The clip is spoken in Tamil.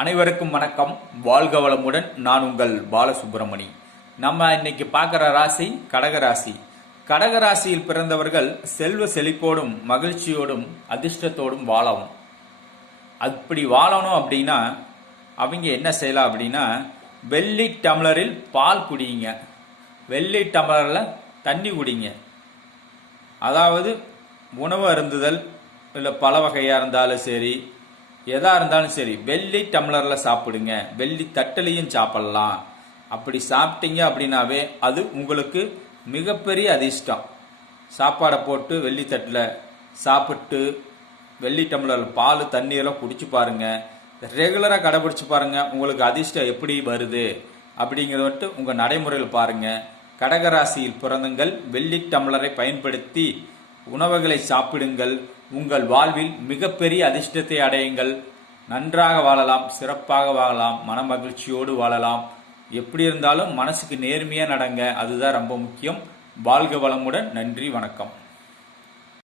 அனைவருக்கும் வணக்கம். வாழ்க வளமுடன். நான் உங்கள் பாலசுப்ரமணி. நம்ம இன்னைக்கு பார்க்குற ராசி கடகராசி. கடகராசியில் பிறந்தவர்கள் செல்வ செழிப்போடும் மகிழ்ச்சியோடும் அதிர்ஷ்டத்தோடும் வாழவும். அப்படி வாழணும் அப்படின்னா அவங்க என்ன செய்யலாம் அப்படின்னா, வெள்ளி டம்ளரில் பால் குடிங்க, வெள்ளி டம்ளரில் தண்ணி குடிங்க. அதாவது உணவு அருந்துதல் இல்லை பல வகையாக இருந்தாலும் சரி, எதா இருந்தாலும் சரி, வெள்ளி டம்ளரில் சாப்பிடுங்க. வெள்ளி தட்டிலையும் சாப்பிடலாம். அப்படி சாப்பிட்டீங்க அப்படின்னாவே அது உங்களுக்கு மிகப்பெரிய அதிர்ஷ்டம். சாப்பாடை போட்டு வெள்ளி தட்டில் சாப்பிட்டு வெள்ளி டம்ளரில் பால் தண்ணீரெல்லாம் குடிச்சு பாருங்க. ரெகுலராக கடைபிடிச்சு பாருங்க. உங்களுக்கு அதிர்ஷ்டம் எப்படி வருது அப்படிங்கிறத மட்டும் உங்கள் நடைமுறையில் பாருங்க. கடகராசியில் பிறந்தங்கள் வெள்ளி டம்ளரை பயன்படுத்தி உணவுகளை சாப்பிடுங்கள். உங்கள் வாழ்வில் மிகப்பெரிய அதிர்ஷ்டத்தை அடையுங்கள். நன்றாக வாழலாம், சிறப்பாக வாழலாம், மன மகிழ்ச்சியோடு வாழலாம். எப்படி இருந்தாலும் மனசுக்கு நேர்மையாக நடங்க, அதுதான் ரொம்ப முக்கியம். வாழ்க வளமுடன். நன்றி, வணக்கம்.